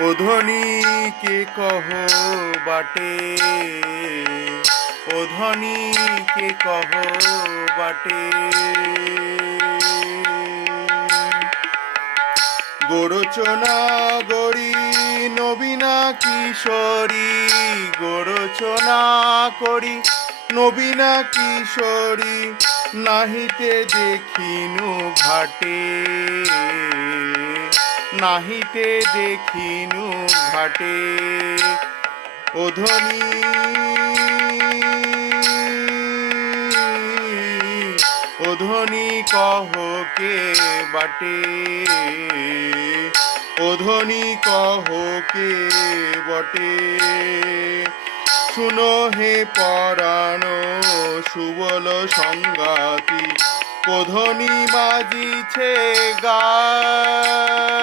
ওধনী কে কহ বাটে, ওধনী কে কহ বাটে। গোরচনা গরি নবীনা কিশোরী, গোরচনা করি নবীনা কিশোরী, নাহিতে দেখিনু ঘাটে, নাহিতে দেখিনু ঘাটে। ওধনী ওধনী কহ কে বাটে, ওধনী কহ কে বটে। শুনো হে পরাণ সুবল সংগাতি, ওধনী বাজিছে গা।